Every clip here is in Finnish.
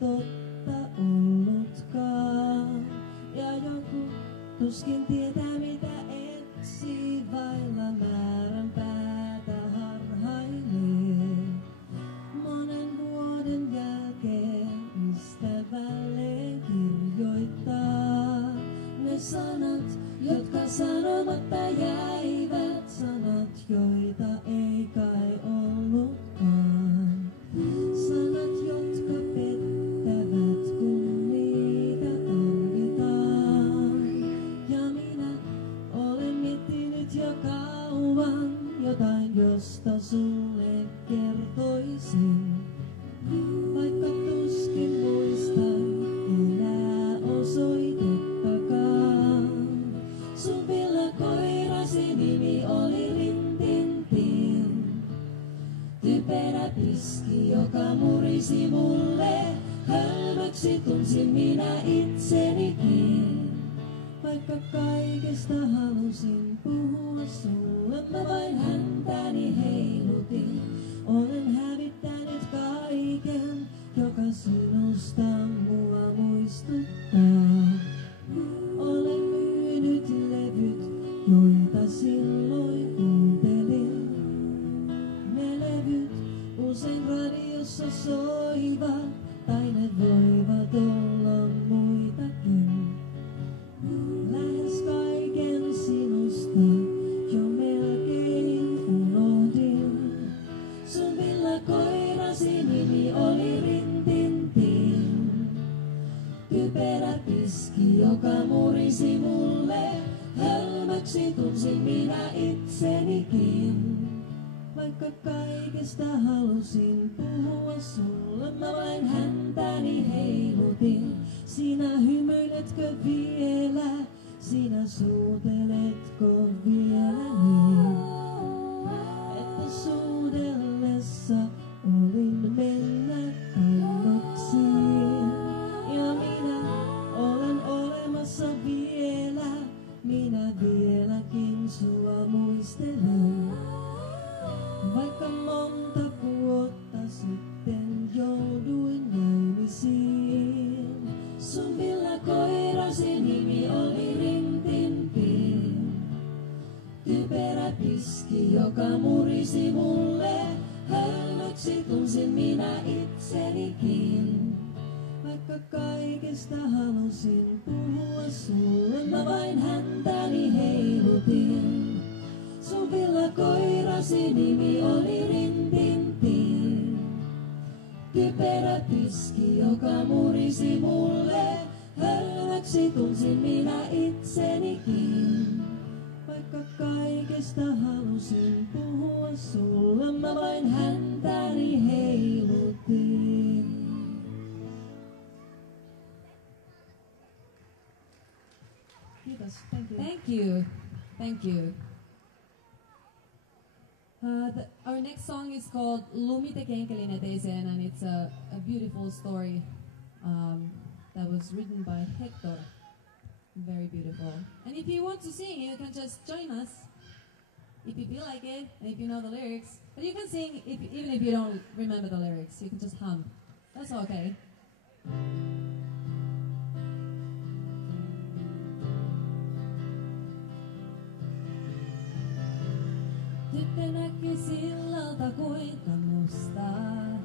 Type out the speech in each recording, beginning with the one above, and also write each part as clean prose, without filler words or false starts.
totta ollutkaan. Ja joku tuskin tietää mitä etsii, vailla määrän päätä harhailee. Monen vuoden jälkeen ystävälle kirjoittaa ne sanat, jotka sanomatta jäivät, sanat, joita ei kai ollutkaan. Sanat, jotka pettävät, kun niitä tarvitaan. Ja minä olen miettinyt jo kauan jotain, josta sulle kertoisin. Vaikka tuskin muistan enää osoitettakaan. Sun villakoirasi nimi oli Rintintin. Typerä piski, joka murisi mulle. Hölmöksi tunsin minä itsenikin. Vaikka kaikesta halusin puhua sulle, mä vain häntäni heilutin. Olen hävittänyt kaiken, joka sinusta mua muistuttaa. Olen myynyt levyt, joita silloin kuuntelin. Ne levyt usein radiossa soivat, tai ne voivat olla muitakin. Lähes kaiken sinusta jo melkein unohdin. Sun villakoirasi nimi oli Rintintin. Typerä piski, joka murisi mulle. Hölmöksi tunsin minä itsenikin. Vaikka kaikesta halusin puhua sulle, mä vain häntäni heilutin. Sinä hymyiletkö vielä? Sinä suuteletko vielä niin? Että suudellessa olin mennä kannaksiin. Ja minä olen olemassa vielä. Minä vieläkin sua muistelen. Vaikka monta vuotta sitten jouduin naimisiin. Sun villakoirasi nimi oli Rintintin. Typerä piski, joka murisi mulle. Hölmöksi tunsin minä itsenikin. Vaikka kaikesta halusin puhua sulle, mä vain häntäni heilutin. Sun villakoirasi nimi oli Rintintin. Typerä piski, joka murisi mulle. Hölmöksi tunsin minä itsenikin. Vaikka kaikesta halusin puhua sulle, mä vain häntäni heilutin. Kiitos. Thank you. Thank you. Thank you. Our next song is called Lumite Kenkelinen Teiseen, and it's a beautiful story that was written by Hector. Very beautiful. And if you want to sing, you can just join us if you feel like it and if you know the lyrics. But you can sing even if you don't remember the lyrics. You can just hum. That's okay. Tyttö näki sillalta kuinka mustaa.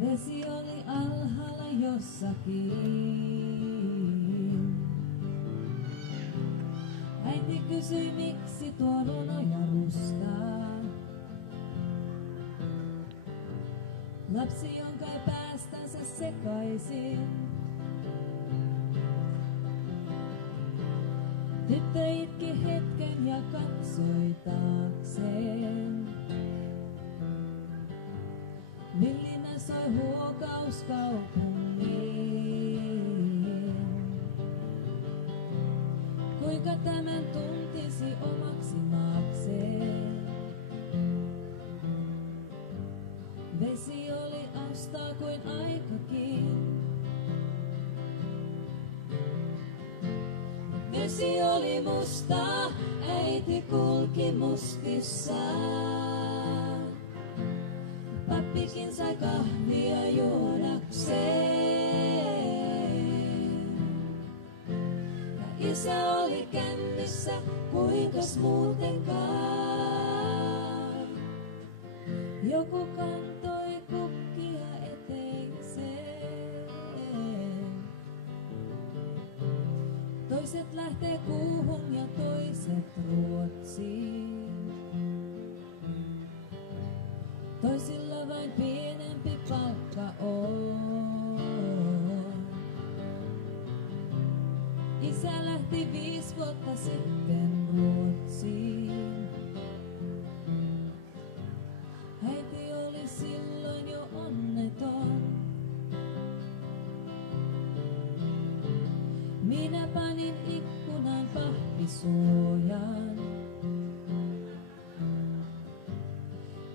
Vesi oli alhaalla jossakin. Äiti kysyi miksi tuo runoja rustaa. Lapsi jonka ei päästänsä sekaisin. Tyttö itki hetken ja katsoi taakseen. Villinä soi huokaus kaupungiin. Kuinka tämän tuntisi omaksi maakseen? Vesi oli austaa kuin aikakin. Vesi oli mustaa, äiti kulki mustissaan. pappikin sai kahvia juodakseen. Ja isä oli kännissä, kuinkas muutenkaan. Joku kantoi kukkia eteiseen. Toiset lähtee kuuhun ja toiset Ruotsiin. Toisilla vain pienempi palkka on. Isä lähti 5 vuotta sitten Ruotsiin. Äiti oli silloin jo onneton. Minä panin ikkunan pahvisuojan,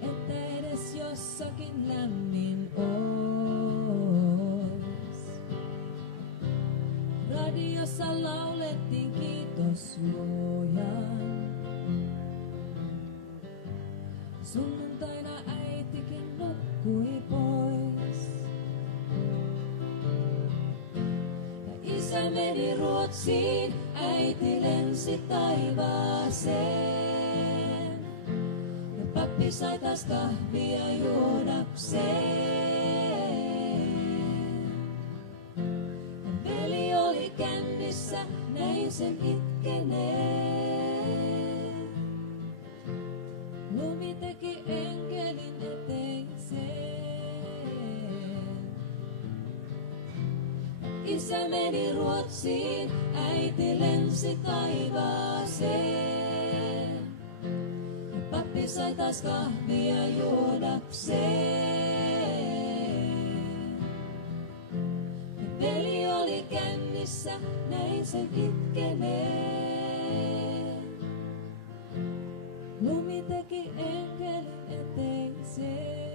että edes jossakin lämmin ois. Radiossa laulettiin kiitos luojan. Sunnuntaina äitikin nukkui pois. Ja isä meni Ruotsiin, äiti lensi taivaaseen. Ja pappi sai taas kahvia juodakseen. Ja veli oli kännissä, näin sen itkeneen. Lumi teki enkelin eteiseen. Isä meni Ruotsiin, äiti lensi taivaaseen. Ja pappi sai taas kahvia juodakseen. Ja veli oli kännissä, näin sen itkeneen. Lumi teki enkelin eteiseen.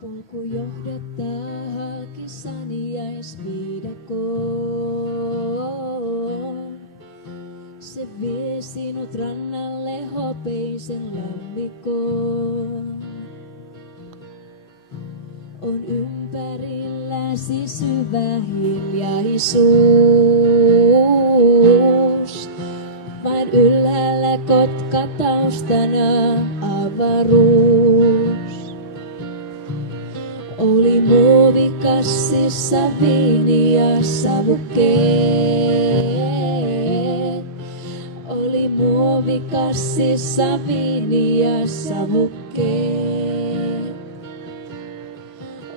Polku johdattaa kisaniaisviidakoon. Se vie sinut rannalle hopeisen lammikoon. On ympärilläsi syvä hiljaisuus. Vain ylhäällä kotka taustana avaruus. Oli muovikassissa viini ja savukkeet. Oli muovikassissa viini ja savukkeet.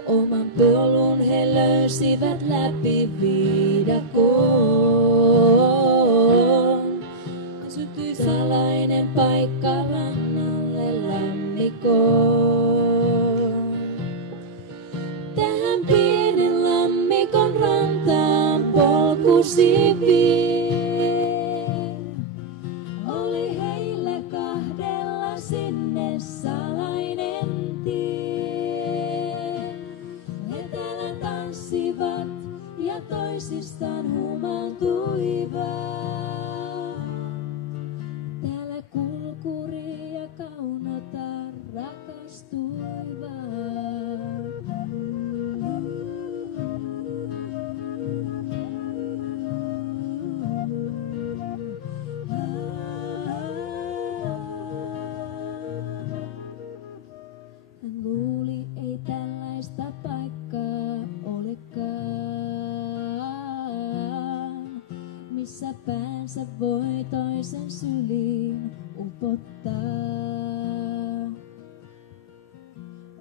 Oman polun he löysivät läpi viidakoon. Syttyi salainen paikka rannalle lammikoon. Tähän pienen lammikon rantaan polkusi vie. Oli heillä kahdella sinne salainen tie. He täällä tanssivat ja toisistaan humaltuivat. Täällä kulkuri ja kaunotar rakastuivat. Hän luuli, ei tällaista paikkaa olekaan, missä päänsä voi toisen syliin upottaa.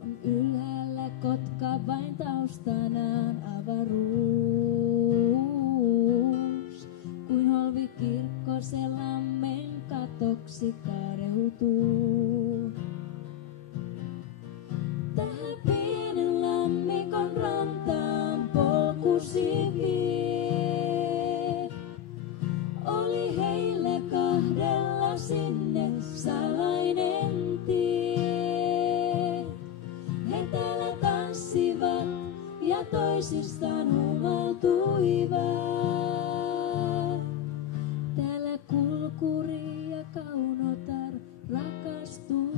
On ylhäällä kotka vain taustanaan avaruus, kuin holvikirkko se lammen katoksi kareutuu. Tähän pienen lammikon rantaan polkusi vie. Oli heillä kahdella sinne salainen tie. toisistaan humaltuivat. Täällä kulkuri ja kaunotar rakastuivat.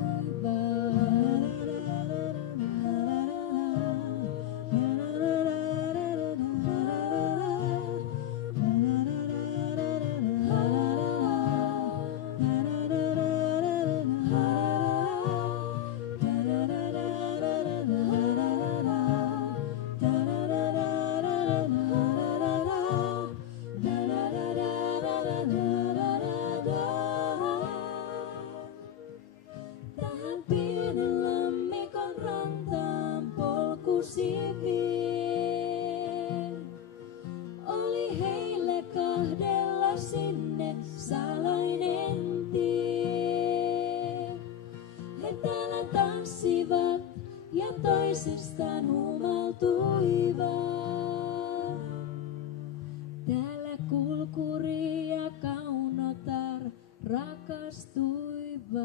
Tähän pienen lammikon rantaan polkusi vie. Oli heille kahdella sinne salainen tie. He täällä tanssivat ja toisistaan humaltuivat. Täällä kulkuri ja kaunotar rakastuivat.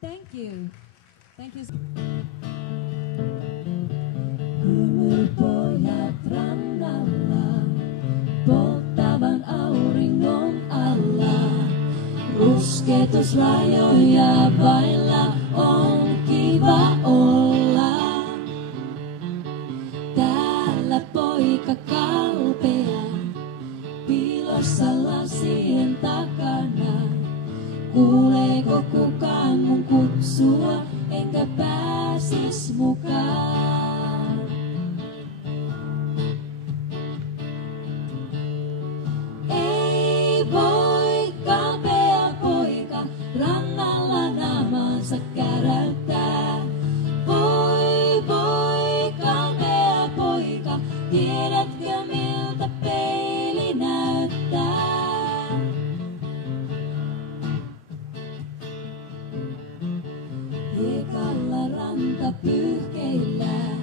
Thank you. Thank you. Hymypojat rannalla, polttavan auringon alla. Rusketusrajoja vailla on kiva olla. Täällä poika kalpea, piilossa lasien takana. Kuuleeko kukaan mun kutsua, enkä pääsis mukaan? Ei voi kalpea poika rannalla naamaansa käräyttää. Voi voi kalpea poika, tiedätkö miltä peili näyttää? Hiekalla ranta pyyhkeillään,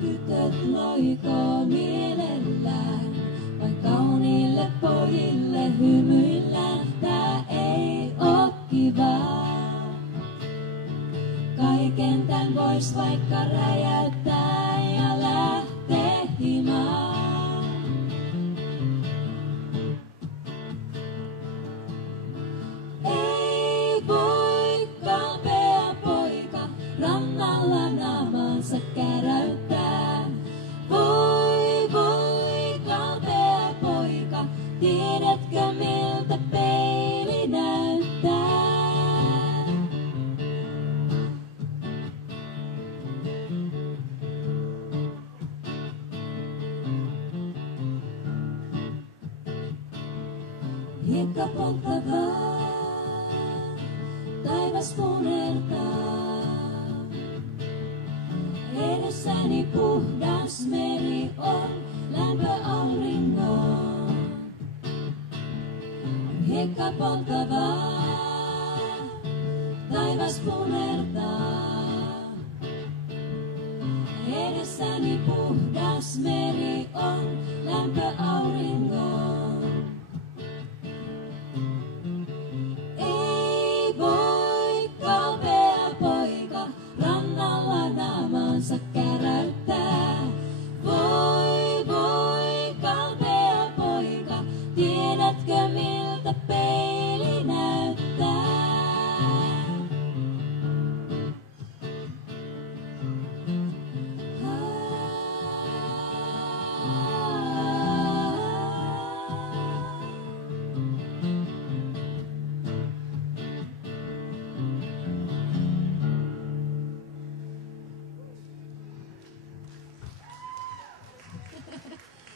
tytöt loikoo mielellään. Vain kauniille pojille hymyillään, tää ei oo kivaa. Kaiken tän vois vaikka räjäyttää ja lähtee himaan. Ei voi kalpea poika rannalla naamaansa käräyttää. Voi voi kalpea poika, tiedätkö miltä peili näyttää? Hiekka polttavaa, taivas punertaa. Edessäni puhdas meri on, lämpö auringon. Hiekka polttavaa, taivas punertaa. Edessäni puhdas meri on, lämpö auringon. Ei voi kalpea poika rannalla naamaansa käräyttää. Voi voi kalpea poika, tiedätkö miltä peili näyttää?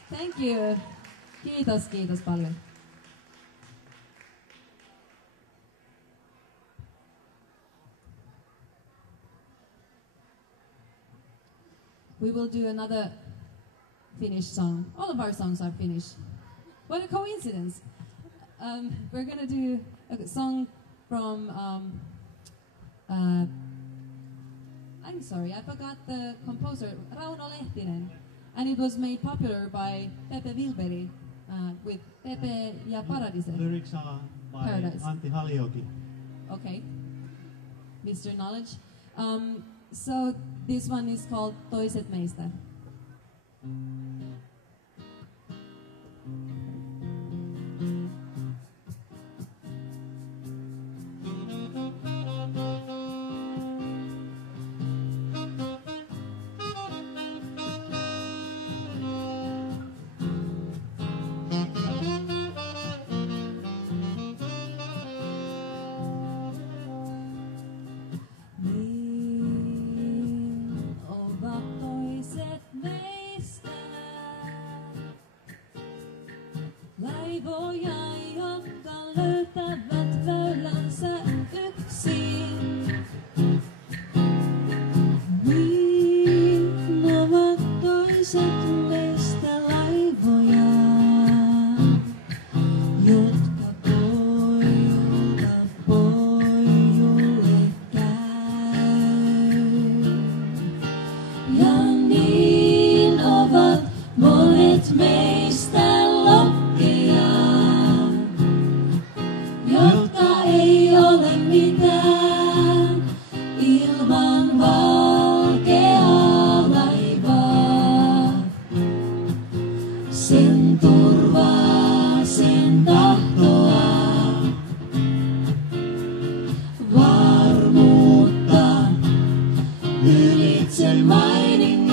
Thank you. Kiitos, kiitos paljon. We will do another Finnish song. All of our songs are Finnish. What a coincidence. We're going to do a song from I'm sorry, I forgot the composer, Rauno Lehtinen, and it was made popular by Pepe Wilberi with Pepe ja Paradise. Lyrics are by Paradise. Antti Halioki. Okay, Mr. Knowledge. So this one is called Toiset meistä. Laivoja, jotka löytävät väylänsä yksin. Niin ovat toiset meistä laivoja, jotka poijulta poijulle käy. Ja niin ovat monet meistä jotka ei ole mitään ilman valkeaa laivaa. Sen turvaa, sen tahtoa, varmuutta ylitse mainingin.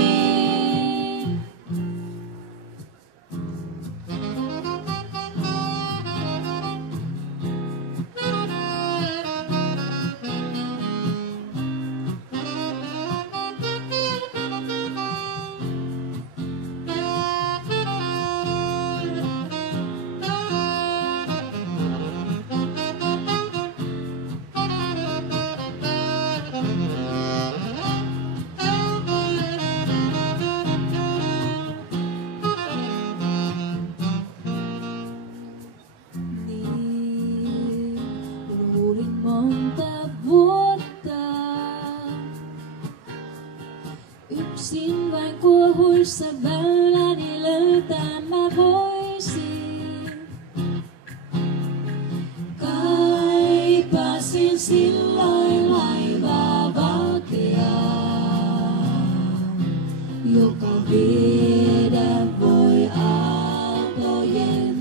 Monta vuotta yksin vain kuohuissa väyläni löytää mä voisin. Kaipasin silloin laivaa valkeaa, joka viedä voi aaltojen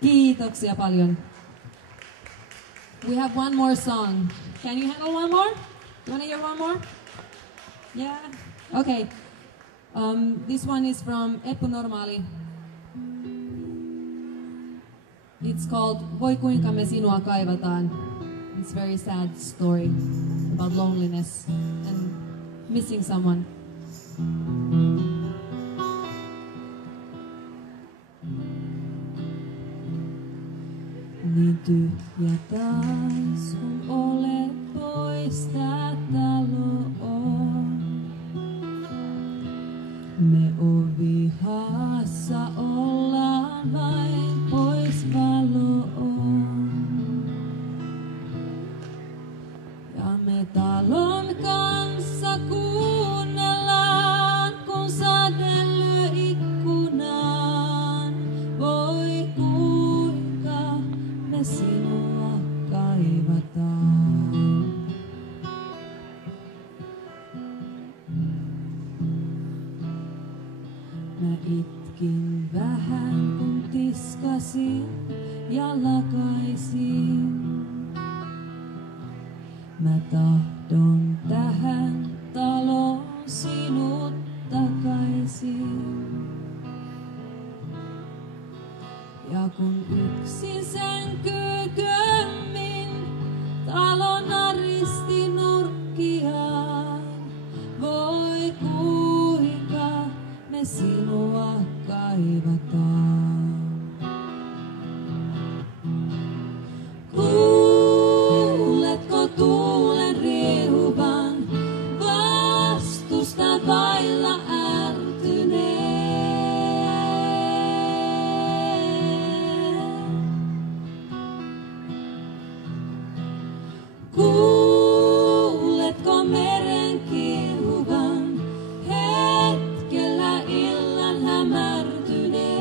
Kiitoksia paljon. We have one more song. Can you handle one more? You want to hear one more? Yeah? Okay. This one is from Eppu Normaali. It's called Voi kuinka me sinua kaivataan. It's a very sad story about loneliness and missing someone. Niin tyhjä taas, kun olet pois tää talo on. Me ovihaassa ollaan vain, pois valo on. Ja me talon kanssa kuunnellaan, kun sade lyö ikkunaan. Voi kuinka me sinua kaivataan. Mä itkin vähän, kun tiskasin ja lakaisin. Mä tahdon tähän taloon sinut takaisin. Ja kun yksin sänkyy kömmin talon aristinurkkiaan, voi kuinka Kuuletko meren kiehuvan hetkellä illan hämärtyneen?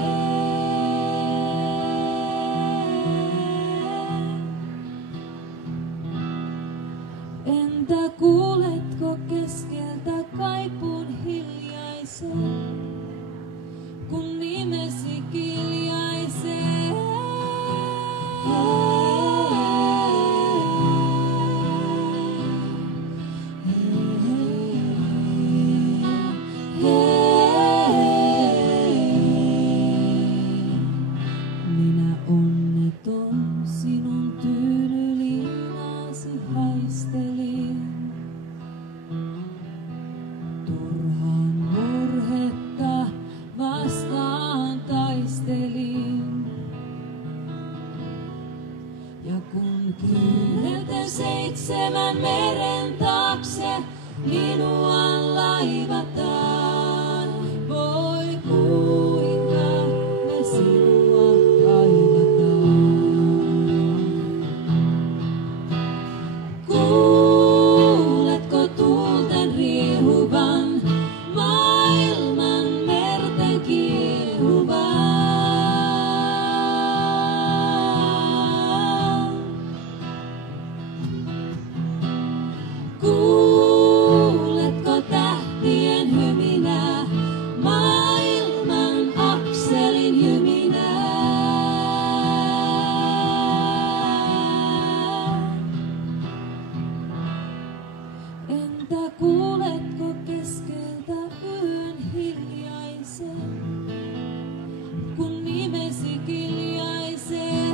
Entä kuuletko keskeltä kaipuun hiljaisen, kun nimesi kiljaisee? Minä onneton sinun tyynyliinasi haistelin. Turhaan murhetta vastaan taistelin. Ja kun kyynelten 7 meren taakse minua laivataan, voi kuinka me sinua kaivataan. Kuuletko tuulten riehuvan, maailman merten kiehuvan? Kuuletko tähtien hyminää, maailman akselin jyminää? Entä kuuletko keskeltä yön hiljaisen, kun nimesi kiljaisee?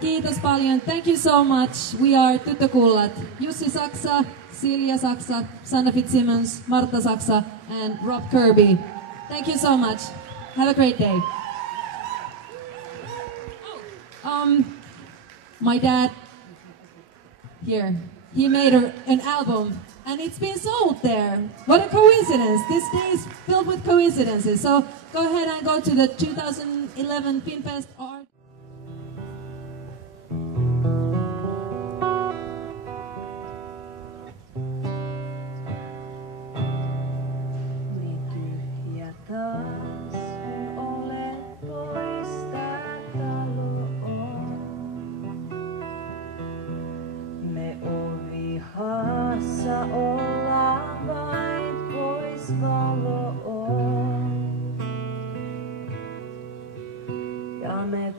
Kiitos paljon. Thank you so much. We are Tyttökullat. Jussi Saksa, Silja Saksa, Sanna Fitzsimmons, Marta Saksa, and Rob Kirby. Thank you so much. Have a great day. My dad here, he made an album and it's been sold there. What a coincidence. This day is filled with coincidences. So go ahead and go to the 2011 Finfest Art. Ollaan vain pois valo on. Ja me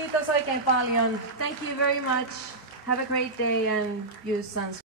Kiitos oikein paljon. Thank you very much. Have a great day and use sunscreen.